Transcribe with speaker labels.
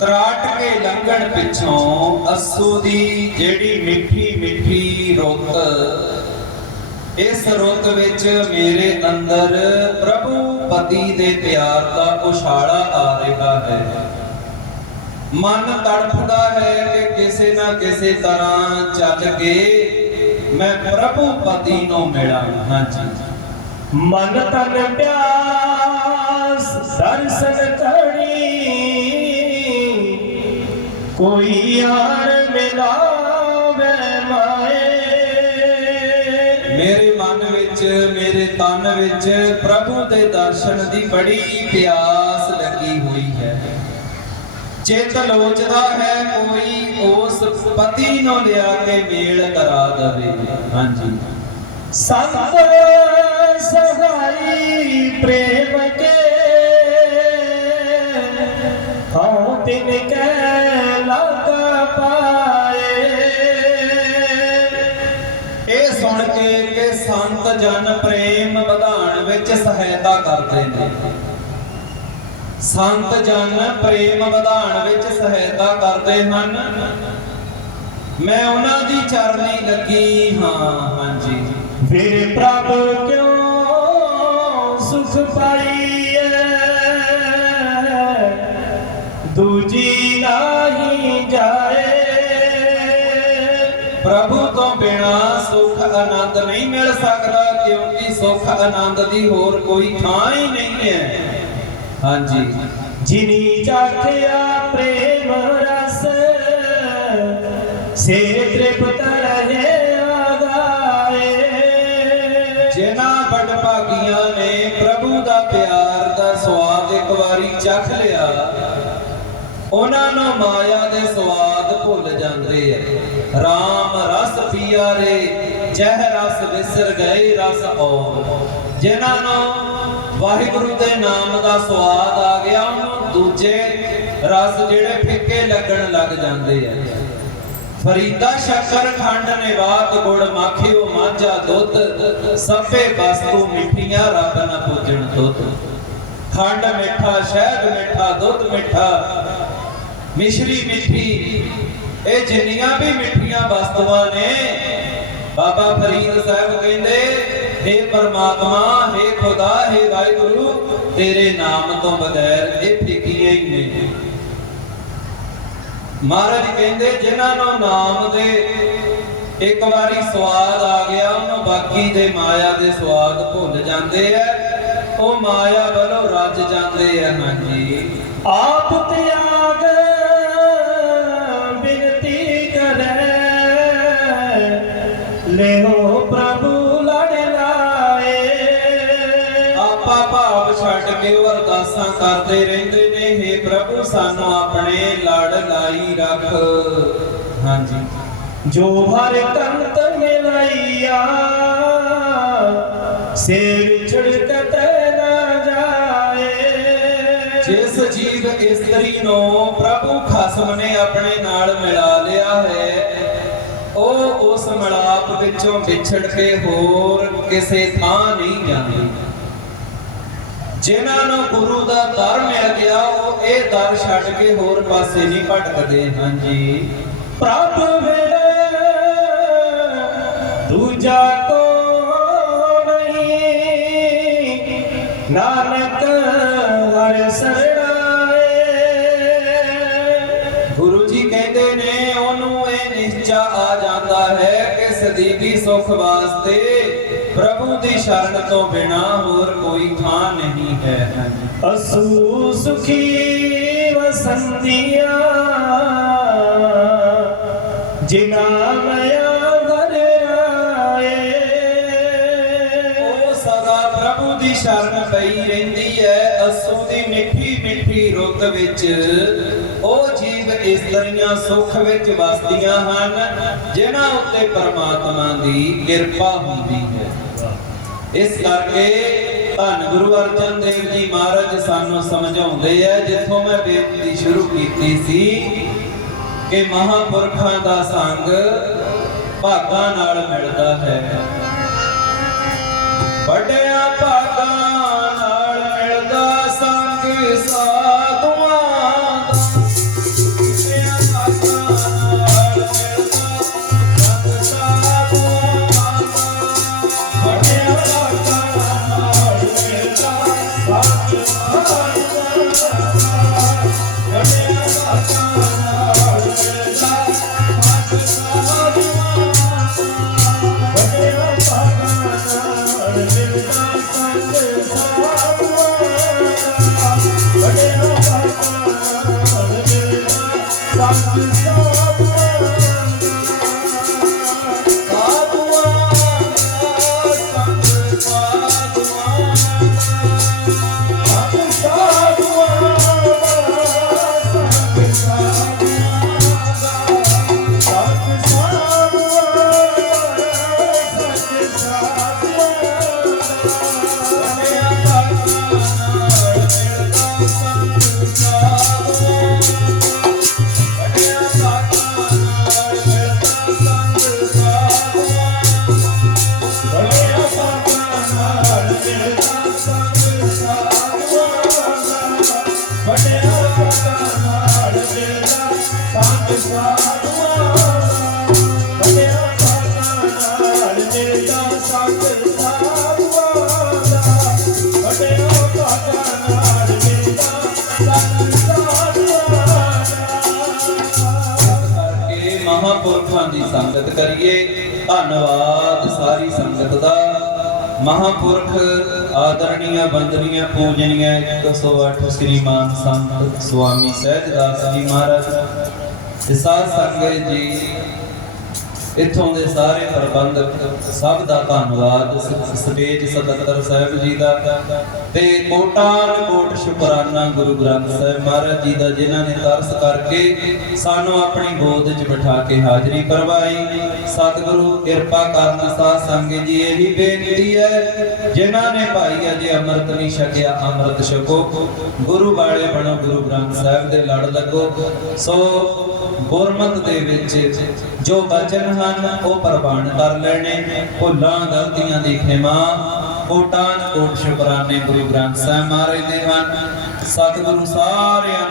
Speaker 1: ਤਰਾਟ ਕੇ ਲੰਘਣ ਪਿੱਛੋਂ ਅਸੂ ਦੀ ਜਿਹੜੀ ਮਿੱਠੀ ਮਿੱਠੀ ਰੁੱਤ, ਇਸ ਰੁੱਤ ਵਿੱਚ ਮੇਰੇ ਅੰਦਰ ਪ੍ਰਭੂ ਪਤੀ ਦੇ ਪਿਆਰ ਦਾ ਉਛਾਲਾ ਆ ਰਿਹਾ ਹੈ। ਮਨ ਤੜਫਦਾ ਹੈ ਕਿ ਕਿਸੇ ਨਾ ਕਿਸੇ ਤਰ੍ਹਾਂ ਚੱਜ ਕੇ ਮੈਂ ਪ੍ਰਭੂ ਪਤੀ ਨੂੰ ਮਿਲਾਂ। ਹਾਂਜੀ।
Speaker 2: ਮਨ ਤਨ ਪਿਆਸ, ਦਰਸ਼ਨ ਕੋਈ ਯਾਰ ਮਿਲਾਵੇ ਮਾਏ।
Speaker 1: ਮੇਰੇ ਮਨ ਵਿੱਚ, ਮੇਰੇ ਤਨ ਵਿੱਚ ਪ੍ਰਭੂ ਦੇ ਦਰਸ਼ਨ ਦੀ ਬੜੀ ਪਿਆਸ ਲੱਗੀ ਹੋਈ ਹੈ। ਚਿੱਤ ਲੋਚਦਾ ਹੈ ਕੋਈ, ਉਸ ਪਤੀ ਨੂੰ ਲਿਆ ਕੇ ਮੇਲ ਕਰਾ ਦਵੇ। ਹਾਂਜੀ।
Speaker 2: ਸੰਤ ਸਹਾਈ ਪ੍ਰੇਮ ਕੇ ਹਉ ਤਿਨ ਕੈ
Speaker 1: ਜਨ ਪ੍ਰੇਮ ਵਧਾਉਣ ਵਿੱਚ ਸਹਾਇਤਾ ਕਰਦੇ ਨੇ। ਸੰਤ ਜਨ ਪ੍ਰੇਮ ਵਧਾਉਣ ਵਿੱਚ ਸਹਾਇਤਾ ਕਰਦੇ ਹਨ। ਮੈਂ ਉਹਨਾਂ ਦੀ ਚਰਨੀ ਲੱਗੀ ਹਾਂ ਹਾਂਜੀ।
Speaker 2: ਮੇਰੇ ਪ੍ਰਭ ਕਿਉਂ ਸੁਖ ਪਾਈਐ? ਦੂਜੀ ਨਾਹੀ ਜਾਏ।
Speaker 1: ਪ੍ਰਭੂ ਤੋਂ ਬਿਨਾ ਸੁਖ ਆਨੰਦ ਨਹੀਂ ਮਿਲ ਸਕਦਾ। ਕਿਉਂਕਿ ਸੁਖ ਆਨੰਦ ਦੀ ਹੋਰ ਕੋਈ ਥਾਂ ਹੀ ਨਹੀਂ ਹੈ। ਹਾਂਜੀ।
Speaker 2: ਜਿਨੀ ਚਾਖਿਆ ਪ੍ਰੇਮ ਰਸ, ਸੇ ਤ੍ਰਿਪਤ ਰਹੇ ਆਗਾਏ।
Speaker 1: ਜਿਨ੍ਹਾਂ ਬੜ ਨੇ ਪ੍ਰਭੂ ਦਾ ਪਿਆਰ ਦਾ ਸਵਾਦ ਇੱਕ ਵਾਰੀ ਚੱਖ ਲਿਆ, ਉਹਨਾਂ ਨੂੰ ਮਾਇਆ ਦੇ ਸਵਾਦ ਭੁੱਲ ਜਾਂਦੇ ਆ। RAM ਰਸ ਪੀਆਰੇ ਜਹ ਰਸ ਵਿਸਰ ਗਏ ਰਸ ਔਰ। ਜਿਨ੍ਹਾਂ ਨੂੰ ਵਾਹਿਗੁਰੂ ਦੇ ਨਾਮ ਦਾ ਸਵਾਦ ਆ ਗਿਆ, ਉਹਨੂੰ ਦੂਜੇ ਰਸ ਜਿਹੜੇ ਫਿੱਕੇ ਲੱਗਣ ਲੱਗ ਜਾਂਦੇ ਆ। ਫਰੀਦਾ ਸ਼ੱਕਰ ਖੰਡ ਨੇ ਬਾਤ ਗੁੜ ਮਾਖਿਓ ਮਾਝਾ ਦੁੱਧ ਸਭੇ ਵਸਤੂ ਮਿੱਠੀਆਂ, ਰੱਬ ਨਾ ਪੂਜਣ ਦੁੱਧ। ਖੰਡ ਮਿੱਠਾ, ਸ਼ਹਿਦ ਮਿੱਠਾ, ਦੁੱਧ ਮਿੱਠਾ, ਮਿਸ਼ਰੀ ਮਿੱਠੀ, ਇਹ ਜਿੰਨੀਆਂ ਵੀ ਮਿੱਠੀਆਂ ਵਸਤੂਆਂ ਨੇ ਬਾਬਾ ਫਰੀਦ ਸਾਹਿਬ ਕਹਿੰਦੇ हे ਪਰਮਾਤਮਾ हे ਖੁਦਾ हे ਵਾਹਿਗੁਰੂ ਤੇਰੇ ਨਾਮ ਤੋਂ ਬਗੈਰ ਇਹ ਫਿੱਕੀਆਂ ਹੀ ਨੇ ਮਹਾਰਾਜ ਕਹਿੰਦੇ ਜਿਨ੍ਹਾਂ ਨੂੰ ਨਾਮ ਦੇ ਇੱਕ ਵਾਰੀ ਸਵਾਦ ਆ ਗਿਆ ਉਹਨੂੰ ਬਾਕੀ ਦੇ ਮਾਇਆ ਦੇ ਸਵਾਦ ਭੁੱਲ ਜਾਂਦੇ ਆ ਉਹ ਮਾਇਆ ਵੱਲੋਂ ਰੱਜ ਜਾਂਦੇ ਆ ਹਾਂਜੀ
Speaker 2: ਆਪ ਤਿਆਗ ਲੈੋ ਪ੍ਰਭੂ ਲੜ ਲਾਏ।
Speaker 1: ਆਪਾ ਭਾਵ ਛੱਡ ਕੇ ਉਹ ਅਰਦਾਸਾਂ ਕਰਦੇ ਰਹਿੰਦੇ ਨੇ। हे ਪ੍ਰਭੂ ਸਾਨੂੰ ਆਪਣੇ ਲੜ ਲਾਈ ਰੱਖ। ਹਾਂਜੀ।
Speaker 2: ਜੋ ਹਰ ਕੰਤ ਮਿਲਈਆ ਸੇ ਵਿਛੜ ਕਤੈ ਨਾ ਜਾਏ।
Speaker 1: ਜਿਸ ਜੀਵ ਇਸਤਰੀ ਨੂੰ ਪ੍ਰਭੂ ਖਸਮ ਨੇ ਆਪਣੇ ਨਾਲ ਮਿਲਾ ਲਿਆ ਹੈ ਉਹ ਉਸ ਮਿਲਾਪ ਵਿੱਚੋਂ ਵਿਛੜ ਕੇ ਹੋਰ ਕਿਸੇ ਥਾਂ ਨਹੀਂ ਜਾਂਦੀ। ਜਿਨ੍ਹਾਂ ਨੂੰ ਗੁਰੂ ਦਾ ਦਰ ਮਿਲ ਗਿਆ, ਉਹ ਇਹ ਦਰ ਛੱਡ ਕੇ ਹੋਰ ਪਾਸੇ ਨਹੀਂ ਭਟਕਦੇ। ਹਾਂਜੀ।
Speaker 2: ਪ੍ਰਭ ਵੇਲੇ ਦੂਜਾ ਕੋ ਨਹੀਂ? ਨਾਨਕ ਹਰ ਸਰਣਾਏ।
Speaker 1: ਗੁਰੂ ਜੀ ਕਹਿੰਦੇ ਨੇ ਸਦੀਵੀ ਸੁਖ ਵਾਸਤੇ ਪ੍ਰਭੂ ਦੀ ਸ਼ਰਨ ਤੋਂ ਬਿਨਾ ਹੋਰ ਕੋਈ ਥਾਂ ਨਹੀਂ ਹੈ।
Speaker 2: ਅਸੂ ਸੁਖੀ ਵਸੰਤੀਆ
Speaker 1: ਰਹਿੰਦੀ ਅਸੂ ਦੀ ਮਿੱਠੀ ਮਿੱਠੀ ਰੁੱਤ ਵਿੱਚ। ਉਹ ਜੀਵ ਇਸਤਰੀਆਂ ਸੁਖ ਵਿੱਚ ਵਸਦੀਆਂ ਹਨ, ਜਿਨ੍ਹਾਂ ਉੱਤੇ ਪਰਮਾਤਮਾ ਦੀ ਕਿਰਪਾ ਹੁੰਦੀ ਹੈ। ਇਸ ਕਰਕੇ ਧੰਨ ਗੁਰੂ ਅਰਜਨ ਦੇਵ ਜੀ ਮਹਾਰਾਜ ਸਾਨੂੰ ਸਮਝਾਉਂਦੇ ਆ, ਜਿੱਥੋਂ ਮੈਂ ਬੇਨਤੀ ਸ਼ੁਰੂ ਕੀਤੀ ਸੀ ਕਿ ਮਹਾਪੁਰਖਾਂ ਦਾ ਸੰਗ ਭਾਗਾਂ ਨਾਲ ਮਿਲਦਾ ਹੈ।
Speaker 2: ਵੱਡੇ ਸਿੱਖਾਂ ਦੀ
Speaker 1: ਸੰਗਤ ਕਰੀਏ। ਧੰਨਵਾਦ ਸਾਰੀ ਸੰਗਤ ਦਾ। ਮਹਾਪੁਰਖ ਆਦਰਣੀਆ ਬੰਦਨੀਆ ਪੂਜਨੀਆ 108 ਸ੍ਰੀ ਮਾਨ ਸੰਤ ਸੁਆਮੀ ਸਹਿਜਦਾਸ ਜੀ ਮਹਾਰਾਜ। ਤੇ ਸਾਧ ਸੰਗਤ ਜੀ, ਇੱਥੋਂ ਦੇ ਸਾਰੇ ਪ੍ਰਬੰਧਕ, ਸਭ ਦਾ ਧੰਨਵਾਦ। ਸਟੇਜ 77 ਸਾਹਿਬ ਜੀ ਦਾ ਤੇ ਕੋਟਾਨ ਕੋਟ ਸ਼ੁਕਰਾਨਾ ਗੁਰੂ ਗ੍ਰੰਥ ਸਾਹਿਬ ਮਹਾਰਾਜ ਜੀ ਦਾ, ਜਿਨ੍ਹਾਂ ਨੇ ਤਰਸ ਕਰਕੇ ਸਾਨੂੰ ਆਪਣੀ ਗੋਦ 'ਚ ਬਿਠਾ ਕੇ ਹਾਜ਼ਰੀ ਕਰਵਾਈ। ਸਤਿਗੁਰੂ ਕਿਰਪਾ ਕਰਨ ਸਾਧ ਸੰਗਤ ਜੀ, ਇਹ ਵੀ ਬੇਨਤੀ ਹੈ, ਜਿਨ੍ਹਾਂ ਨੇ ਭਾਈ ਅਜੇ ਅੰਮ੍ਰਿਤ ਨਹੀਂ ਛਕਿਆ, ਅੰਮ੍ਰਿਤ ਛਕੋ। ਗੁਰੂ ਵਾਲੇ ਬਣੋ, ਗੁਰੂ ਗ੍ਰੰਥ ਸਾਹਿਬ ਦੇ ਲੜ ਲੱਗੋ। ਸੋ ਗੁਰਮਤ ਦੇ ਵਿੱਚ ਜੋ ਬਚਨ ਹਨ, ਉਹ ਪ੍ਰਵਾਨ ਕਰ ਲੈਣੇ, ਭੁੱਲਾਂ, ਗਲਤੀਆਂ ਦੀ ਖਿਮਾ ਕੋਟਾਨ ਕੋਟ ਸ਼ੁਕਰਾਨੇ ਗੁਰੂ ਗ੍ਰੰਥ ਸਾਹਿਬ ਮਹਾਰਾਜ ਦੇ ਹਨ ਸਤਿਗੁਰੂ ਸਾਰਿਆਂ